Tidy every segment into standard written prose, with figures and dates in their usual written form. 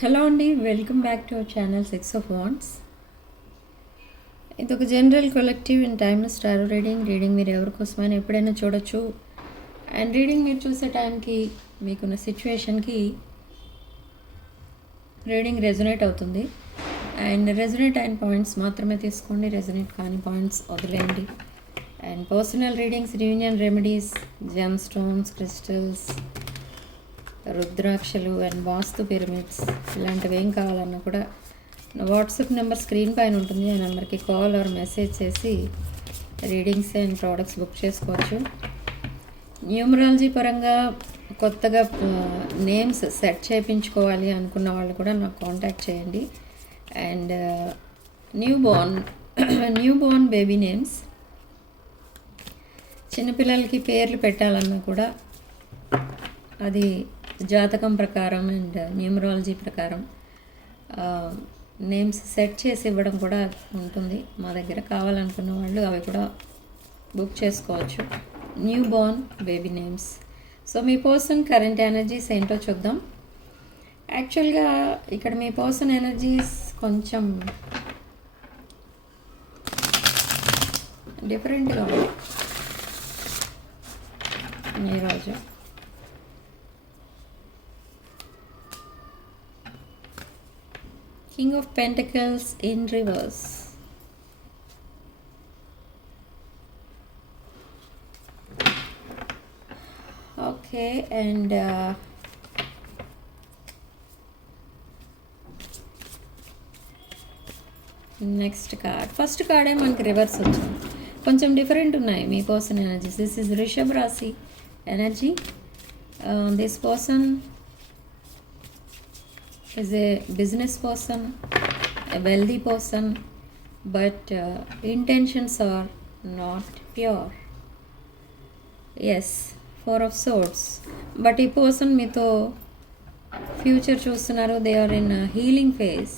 Hello అండి, welcome back to our channel 6 of Wands. ఇది ఒక general collective and timeless tarot reading మీరు ఎవరి కోసమైనా ఎప్పుడైనా చూడొచ్చు. అండ్ రీడింగ్ మీరు చూసే టైంకి మీకున్న సిచ్యువేషన్కి రీడింగ్ రెజొనేట్ అవుతుంది. అండ్ రెజొనేట్ అయిన పాయింట్స్ మాత్రమే తీసుకోండి, రెజొనేట్ కాని పాయింట్స్ వదిలేయండి. And personal readings, reunion remedies, gem stones, crystals, రుద్రాక్షలు అండ్ వాస్తు పిరమిడ్స్ ఇలాంటివి ఏం కావాలన్నా కూడా నా వాట్సాప్ నెంబర్ స్క్రీన్ పైన ఉంటుంది. ఆ నెంబర్కి కాల్ ఆర్ మెసేజ్ చేసి రీడింగ్స్ అండ్ ప్రోడక్ట్స్ బుక్ చేసుకోవచ్చు. న్యూమరాలజీ పరంగా కొత్తగా నేమ్స్ సెట్ చేయించుకోవాలి అనుకున్న వాళ్ళు కూడా నాకు కాంటాక్ట్ చేయండి. And new born baby names, చిన్నపిల్లలకి పేర్లు పెట్టాలన్నా కూడా అది జాతకం ప్రకారం అండ్ న్యూమరాలజీ ప్రకారం నేమ్స్ సెట్ చేసి ఇవ్వడం కూడా ఉంటుంది మా దగ్గర. కావాలనుకున్న వాళ్ళు అవి కూడా బుక్ చేసుకోవచ్చు. New born baby names. So మీ పర్సన్ కరెంట్ ఎనర్జీస్ ఏంటో చూద్దాం. యాక్చువల్గా ఇక్కడ మీ పర్సన్ ఎనర్జీస్ కొంచెం డిఫరెంట్గా ఉంది ఈరోజు. King of Pentacles in reverse. Okay, and next card, first కార్డే మనకి రివర్స్ వచ్చింది. కొంచెం డిఫరెంట్ ఉన్నాయి మీ person energies. This is Vrishabha రాశి energy. This person is a business person, a wealthy person, but intentions are not pure. Yes, Four of Swords. But ఈ person మీతో future చూస్తున్నారు. They are in healing phase.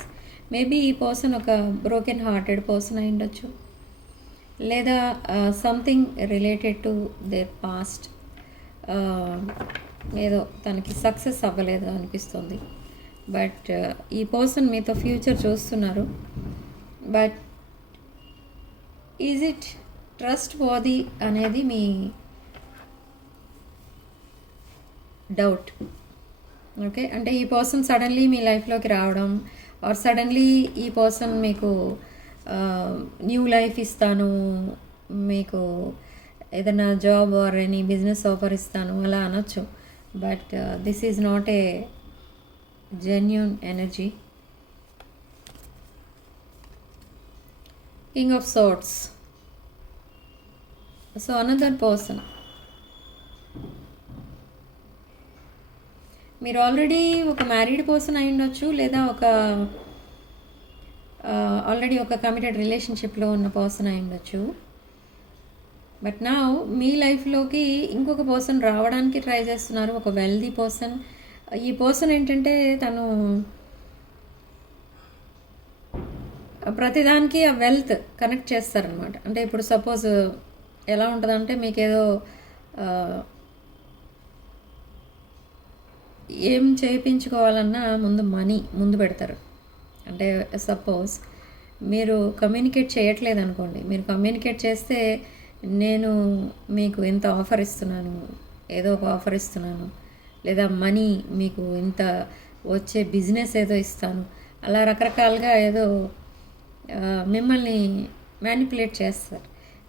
Maybe ఈ person ఒక broken hearted person అయి ఉండొచ్చు, లేదా something related to their past ఏదో తనకి సక్సెస్ అవ్వలేదు అనిపిస్తుంది. బట్ ఈ పర్సన్ మీతో ఫ్యూచర్ చూస్తున్నారు. But is it trust worthy అనేది మీ డౌట్. ఓకే, అంటే ఈ పర్సన్ సడన్లీ మీ లైఫ్లోకి రావడం, ఆర్ సడన్లీ ఈ పర్సన్ మీకు న్యూ లైఫ్ ఇస్తాను, మీకు ఏదైనా job or any business offer ఇస్తాను అలా అనొచ్చు. But this is not a genuine energy. King of Swords. So another person. మీరు ఆల్రెడీ ఒక మ్యారీడ్ పర్సన్ అయి ఉండొచ్చు, లేదా ఒక ఆల్రెడీ ఒక కమిటెడ్ రిలేషన్షిప్లో ఉన్న పర్సన్ అయి ఉండొచ్చు. బట్ నా మీ లైఫ్లోకి ఇంకొక పర్సన్ రావడానికి ట్రై చేస్తున్నారు, ఒక వెల్దీ పర్సన్. ఈ పర్సన్ ఏంటంటే తను ప్రతిదానికి ఆ వెల్త్ కనెక్ట్ చేస్తారనమాట. అంటే ఇప్పుడు సపోజ్ ఎలా ఉంటుందంటే, మీకేదో ఏం చేయించుకోవాలన్నా ముందు మనీ ముందు పెడతారు. అంటే సపోజ్ మీరు కమ్యూనికేట్ చేయట్లేదు అనుకోండి, మీరు కమ్యూనికేట్ చేస్తే నేను మీకు ఇంత ఆఫర్ ఇస్తున్నాను, ఏదో ఒక ఆఫర్ ఇస్తున్నాను, లేదా మనీ మీకు ఇంత వచ్చే బిజినెస్ ఏదో ఇస్తాను, అలా రకరకాలుగా ఏదో మిమ్మల్ని మ్యానిపులేట్ చేస్తారు.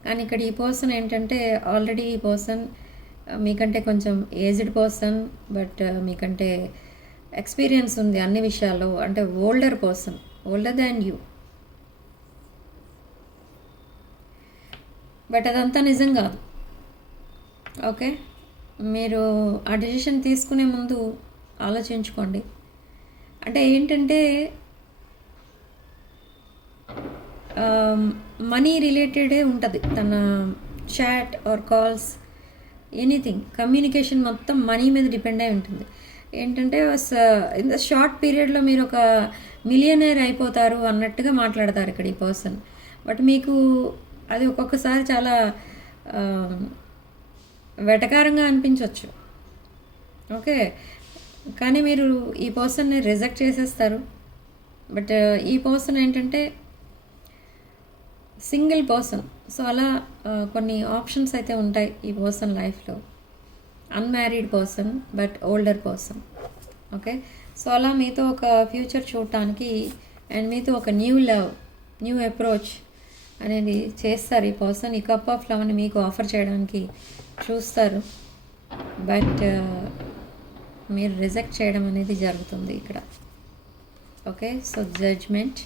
కానీ ఇక్కడ ఈ పర్సన్ ఏంటంటే ఆల్రెడీ ఈ పర్సన్ మీకంటే కొంచెం ఏజ్డ్ పర్సన్, బట్ మీకంటే ఎక్స్పీరియన్స్ ఉంది అన్ని విషయాల్లో. అంటే older person, older than you. But అదంతా నిజం కాదు. ఓకే, మీరు ఆ డెసిషన్ తీసుకునే ముందు ఆలోచించుకోండి. అంటే ఏంటంటే మనీ రిలేటెడే ఉంటుంది తన chat or calls, anything communication మొత్తం మనీ మీద డిపెండ్ అయి ఉంటుంది. ఏంటంటే ఇన్ ద షార్ట్ పీరియడ్లో మీరు ఒక మిలియనర్ అయిపోతారు అన్నట్టుగా మాట్లాడతారు ఇక్కడ ఈ పర్సన్. బట్ మీకు అది ఒక్కొక్కసారి చాలా వెటకారంగా అనిపించవచ్చు. ఓకే, కానీ మీరు ఈ పర్సన్ని రిజెక్ట్ చేసేస్తారు. బట్ ఈ పర్సన్ ఏంటంటే సింగిల్ పర్సన్. సో అలా కొన్ని ఆప్షన్స్ అయితే ఉంటాయి ఈ పర్సన్ లైఫ్లో. Unmarried person but older person. Okay, so అలా మీతో ఒక ఫ్యూచర్ చూడటానికి అండ్ మీతో ఒక న్యూ లవ్, న్యూ అప్రోచ్ అనేది చేస్తారు ఈ పర్సన్. ఈ కప్ ఆఫ్ లవ్ని మీకు ఆఫర్ చేయడానికి చూస్తారు. బట్ మీరు రిజెక్ట్ చేయడం అనేది జరుగుతుంది ఇక్కడ. Okay, so judgement.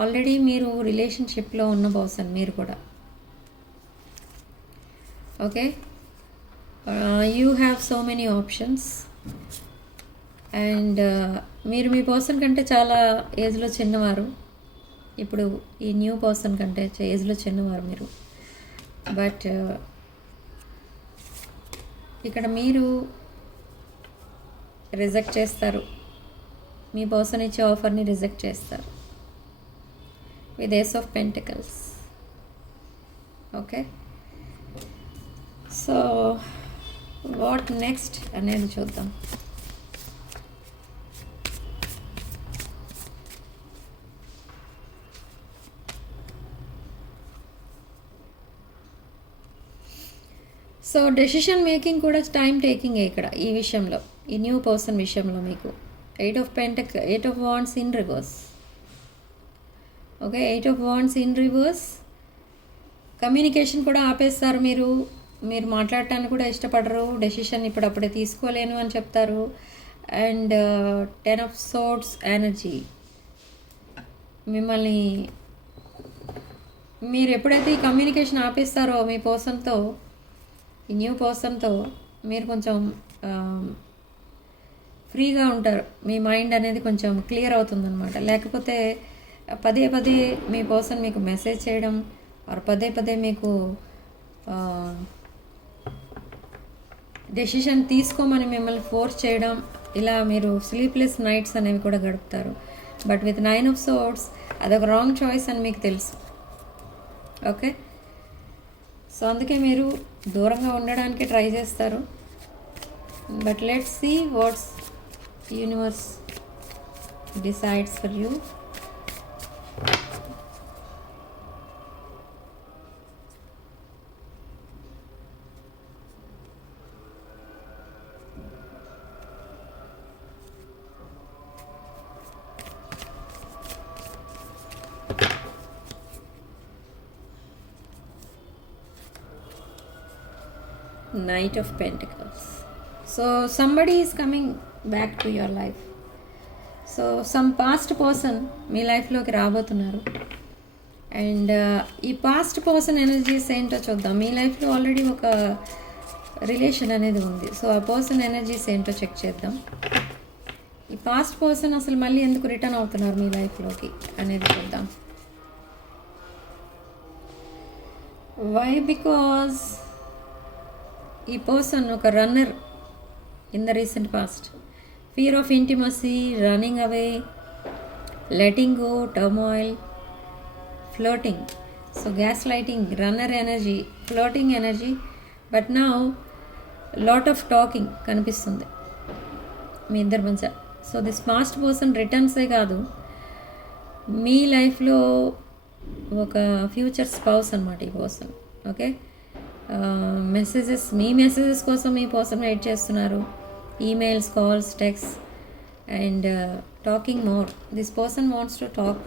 ఆల్రెడీ మీరు రిలేషన్షిప్లో ఉన్న పర్సన్ మీరు కూడా. Okay, you have so many options and మీరు మీ పర్సన్ కంటే చాలా ఏజ్లో చిన్నవారు. ఇప్పుడు ఈ న్యూ పర్సన్ కంటే ఏజ్లో చిన్నవారు మీరు. బట్ ఇక్కడ మీరు రిజెక్ట్ చేస్తారు. మీ పర్సన్ ఇచ్చే ఆఫర్ని రిజెక్ట్ చేస్తారు with ace of pentacles. Okay, so what next అనేది చూద్దాం. సో డెసిషన్ మేకింగ్ కూడా టైం టేకింగే ఇక్కడ ఈ విషయంలో, ఈ న్యూ పర్సన్ విషయంలో. మీకు 8 of Wands in reverse. Okay, 8 of Wands in reverse. Communication కూడా ఆపేస్తారు మీరు. మీరు మాట్లాడటానికి కూడా ఇష్టపడరు. డెసిషన్ ఇప్పుడప్పుడే తీసుకోలేను అని చెప్తారు. And 10 of Swords energy. మిమ్మల్ని మీరు ఎప్పుడైతే ఈ కమ్యూనికేషన్ ఆపేస్తారో మీ పర్సన్తో, ఈ న్యూ పర్సన్తో, మీరు కొంచెం ఫ్రీగా ఉంటారు. మీ మైండ్ అనేది కొంచెం క్లియర్ అవుతుందన్నమాట. లేకపోతే పదే పదే మీ పర్సన్ మీకు మెసేజ్ చేయడం ఆర్ పదే పదే మీకు డెసిషన్ తీసుకోమని మిమ్మల్ని ఫోర్స్ చేయడం, ఇలా మీరు స్లీప్లెస్ నైట్స్ అనేవి కూడా గడుపుతారు. బట్ విత్ 9 of Swords అదొక రాంగ్ చాయిస్ అని మీకు తెలుసు. ఓకే, సో అందుకే మీరు దూరంగా ఉండడానికి ట్రై చేస్తారు. But let's see what's universe decides for you. Knight of Pentacles. So somebody is coming back to your life. So some past person మీ లైఫ్లోకి రాబోతున్నారు. అండ్ ఈ పాస్ట్ పర్సన్ ఎనర్జీస్ ఏంటో చూద్దాం. మీ లైఫ్లో ఆల్రెడీ ఒక రిలేషన్ అనేది ఉంది. సో ఆ పర్సన్ ఎనర్జీస్ ఏంటో చెక్ చేద్దాం. ఈ పాస్ట్ పర్సన్ అసలు మళ్ళీ ఎందుకు రిటర్న్ అవుతున్నారు మీ లైఫ్లోకి అనేది చూద్దాం. వై? బికాజ్ ఈ పర్సన్ ఒక runner in the recent past. Fear of intimacy, running away, letting go, turmoil, floating. So gas lighting, runner energy, floating energy. But now lot of talking కనిపిస్తుంది మీ ఇద్దరి మధ్య. సో దిస్ పాస్ట్ పర్సన్ రిటర్న్సే కాదు, మీ లైఫ్లో ఒక future spouse అనమాట ఈ person. Okay, messages, మీ messages కోసం ఈ పర్సన్ వెయిట్ చేస్తున్నారు. Emails, calls, text and talking more. This person wants to talk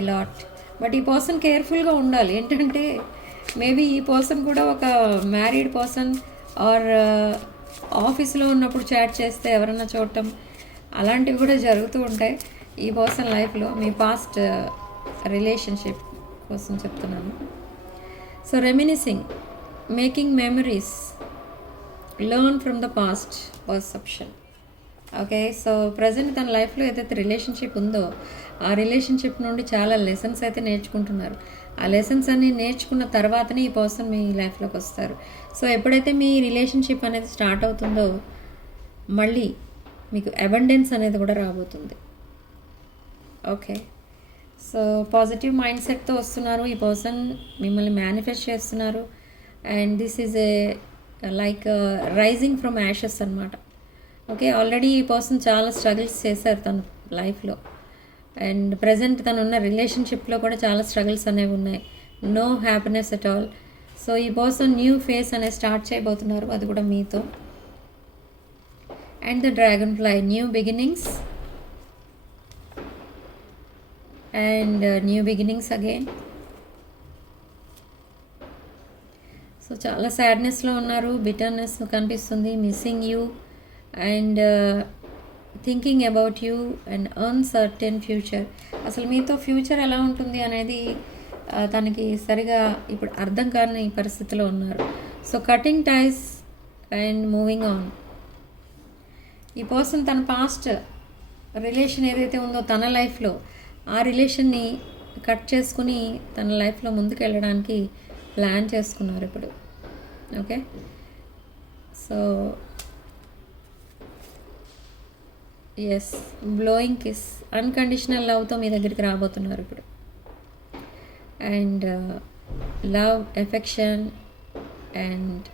a lot. But ఈ పర్సన్ కేర్ఫుల్గా ఉండాలి. ఏంటంటే మేబీ ఈ పర్సన్ కూడా ఒక మ్యారీడ్ పర్సన్ ఆర్ ఆఫీస్లో ఉన్నప్పుడు చాట్ చేస్తే ఎవరన్నా చూడటం అలాంటివి కూడా జరుగుతూ ఉంటాయి ఈ పర్సన్ లైఫ్లో. మీ పాస్ట్ రిలేషన్షిప్ కోసం చెప్తున్నాను. So రెమినిసింగ్, making memories, learn from the past perception. Okay, so present తన లైఫ్లో ఏదైతే రిలేషన్షిప్ ఉందో ఆ రిలేషన్షిప్ నుండి చాలా లెసన్స్ అయితే నేర్చుకుంటున్నారు. ఆ లెసన్స్ అన్ని నేర్చుకున్న తర్వాతనే ఈ పర్సన్ మీ లైఫ్లోకి వస్తారు. సో ఎప్పుడైతే మీ రిలేషన్షిప్ అనేది స్టార్ట్ అవుతుందో మళ్ళీ మీకు అబండెన్స్ అనేది కూడా రాబోతుంది. ఓకే, సో పాజిటివ్ మైండ్ సెట్తో వస్తున్నారు ఈ పర్సన్, మిమ్మల్ని మేనిఫెస్ట్ చేస్తున్నారు. And this is a like rising from ashes అనమాట. ఓకే, ఆల్రెడీ ఈ పర్సన్ చాలా స్ట్రగుల్స్ చేశారు తన లైఫ్లో, అండ్ ప్రజెంట్ తను ఉన్న రిలేషన్షిప్లో కూడా చాలా స్ట్రగుల్స్ అనేవి ఉన్నాయి. No happiness at all. So ఈ పర్సన్ న్యూ ఫేస్ అనేది స్టార్ట్ చేయబోతున్నారు, అది కూడా మీతో. And the dragonfly, new beginnings and new beginnings again. So చాలా సాడ్నెస్లో ఉన్నారు, బిటర్నెస్ కనిపిస్తుంది, missing you and thinking about you and uncertain future. అసలు మీతో ఫ్యూచర్ ఎలా ఉంటుంది అనేది తనకి సరిగా ఇప్పుడు అర్థం కాని పరిస్థితిలో ఉన్నారు. So cutting ties and moving on. ఈ పర్సన్ తన పాస్ట్ రిలేషన్ ఏదైతే ఉందో తన లైఫ్లో, ఆ రిలేషన్ని కట్ చేసుకుని తన లైఫ్లో ముందుకు వెళ్ళడానికి ప్లాన్ చేసుకున్నారు ఇప్పుడు. Okay, so yes, blowing kiss, unconditional లవ్తో మీ దగ్గరికి రాబోతున్నారు ఇప్పుడు. And love, affection and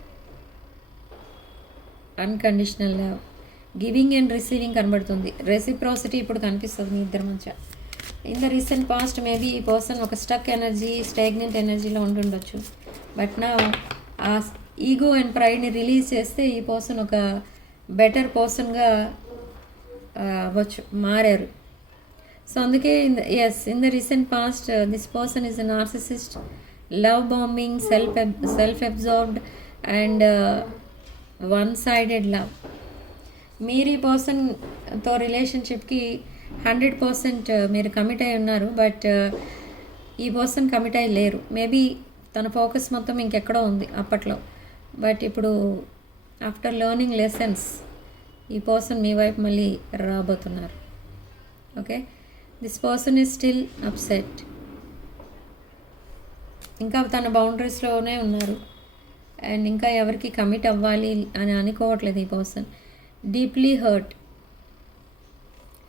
unconditional love, giving and receiving కనబడుతుంది. రెసిప్రాసిటీ ఇప్పుడు కనిపిస్తుంది మీ ఇద్దరి మధ్య. In the recent past maybe ఈ పర్సన్ ఒక స్టక్ ఎనర్జీ, స్టాగ్నెంట్ ఎనర్జీలో ఉండుండొచ్చు. బట్ నా ఆ ఈగో అండ్ ప్రైడ్ని రిలీజ్ చేస్తే ఈ పర్సన్ ఒక బెటర్ పర్సన్గా అవ్వచ్చు, మారారు. సో అందుకే in the recent past this person is a narcissist, love bombing, self absorbed and one sided love. మీరు ఈ పర్సన్తో రిలేషన్షిప్కి 100% మీరు కమిట్ అయి ఉన్నారు, బట్ ఈ పర్సన్ కమిట్ అయ్యి లేరు. మేబీ తన ఫోకస్ మొత్తం ఇంకెక్కడో ఉంది అప్పట్లో, బట్ ఇప్పుడు ఆఫ్టర్ లెర్నింగ్ లెసన్స్ ఈ పర్సన్ మీ వైపు మళ్ళీ రాబోతున్నారు. Okay, this person is still upset. ఇంకా తన బౌండరీస్లోనే ఉన్నారు అండ్ ఇంకా ఎవరికి కమిట్ అవ్వాలి అని అనుకోవట్లేదు ఈ person. Deeply hurt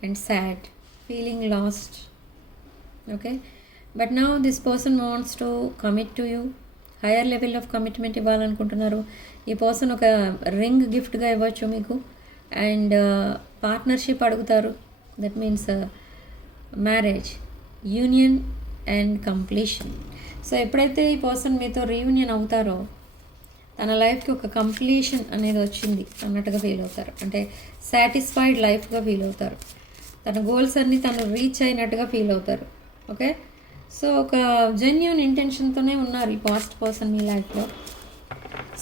and sad, feeling lost. Okay, but now this person wants to commit to you, higher level of commitment ఇవ్వాలనుకుంటున్నారు. ఈ పర్సన్ ఒక రింగ్ గిఫ్ట్గా ఇవ్వచ్చు మీకు అండ్ పార్ట్నర్షిప్ అడుగుతారు. That means marriage, union and completion. So ఎప్పుడైతే ఈ person మీతో reunion అవుతారో తన లైఫ్కి ఒక కంప్లీషన్ అనేది వచ్చింది అన్నట్టుగా ఫీల్ అవుతారు. అంటే సాటిస్ఫైడ్ లైఫ్గా ఫీల్ అవుతారు. తన గోల్స్ అన్నీ తను రీచ్ అయినట్టుగా ఫీల్ అవుతారు. ఓకే, సో ఒక జెన్యూన్ ఇంటెన్షన్తోనే ఉన్నారు ఈ పాస్ట్ పర్సన్ మీ లైఫ్లో.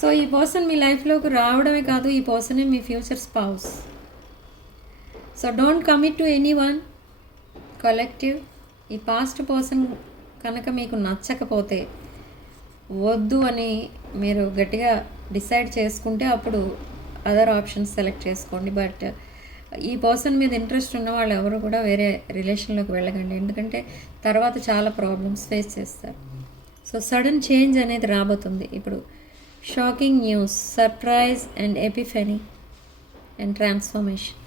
సో ఈ పర్సన్ మీ లైఫ్లోకి రావడమే కాదు, ఈ పర్సనే మీ future spouse. So don't commit to any one collective. ఈ పాస్ట్ పర్సన్ కనుక మీకు నచ్చకపోతే వద్దు అని మీరు గట్టిగా డిసైడ్ చేసుకుంటే అప్పుడు అదర్ ఆప్షన్స్ సెలెక్ట్ చేసుకోండి. బట్ ఈ పర్సన్ మీద ఇంట్రెస్ట్ ఉన్న వాళ్ళు ఎవరు కూడా వేరే రిలేషన్లోకి వెళ్ళకండి, ఎందుకంటే తర్వాత చాలా ప్రాబ్లమ్స్ ఫేస్ చేస్తారు. సో సడన్ చేంజ్ అనేది రాబోతుంది ఇప్పుడు. Shocking news, surprise and epiphany and transformation.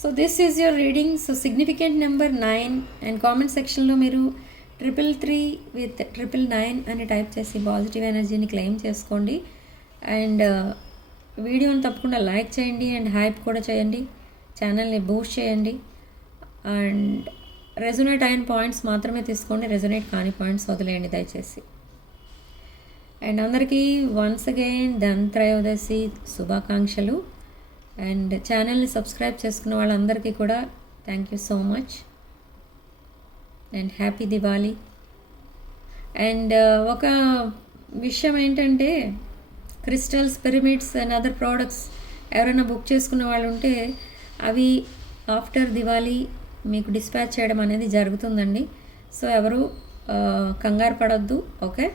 So this is your reading. So significant number 9 and comment సెక్షన్లో మీరు 333 with 999 అని టైప్ చేసి పాజిటివ్ ఎనర్జీని క్లెయిమ్ చేసుకోండి. అండ్ వీడియోని తప్పకుండా లైక్ చేయండి అండ్ హైప్ కూడా చేయండి, ఛానల్ని బూస్ట్ చేయండి. అండ్ రెజొనేట్ అయిన పాయింట్స్ మాత్రమే తీసుకోండి, రెజొనేట్ కాని పాయింట్స్ వదిలేయండి దయచేసి. అండ్ అందరికీ వన్స్ అగైన్ ధన్త్రయోదశి శుభాకాంక్షలు. అండ్ ఛానల్ని సబ్స్క్రైబ్ చేసుకున్న వాళ్ళందరికీ కూడా thank you so much and happy Diwali. And ఒక విషయం ఏంటంటే crystals, pyramids and other products ఎవరైనా బుక్ చేసుకున్న వాళ్ళు ఉంటే అవి ఆఫ్టర్ దివాళీ మీకు డిస్పాచ్ చేయడం అనేది జరుగుతుందండి. సో ఎవరు కంగారు పడొద్దు. ఓకే,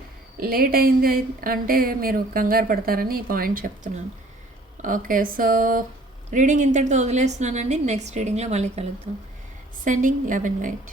లేట్ అయింది అంటే మీరు కంగారు పడతారని ఈ పాయింట్ చెప్తున్నాను. ఓకే, సో రీడింగ్ ఇంతటితో వదిలేస్తున్నానండి. నెక్స్ట్ రీడింగ్లో మళ్ళీ కలుద్దాం. Sending love and light.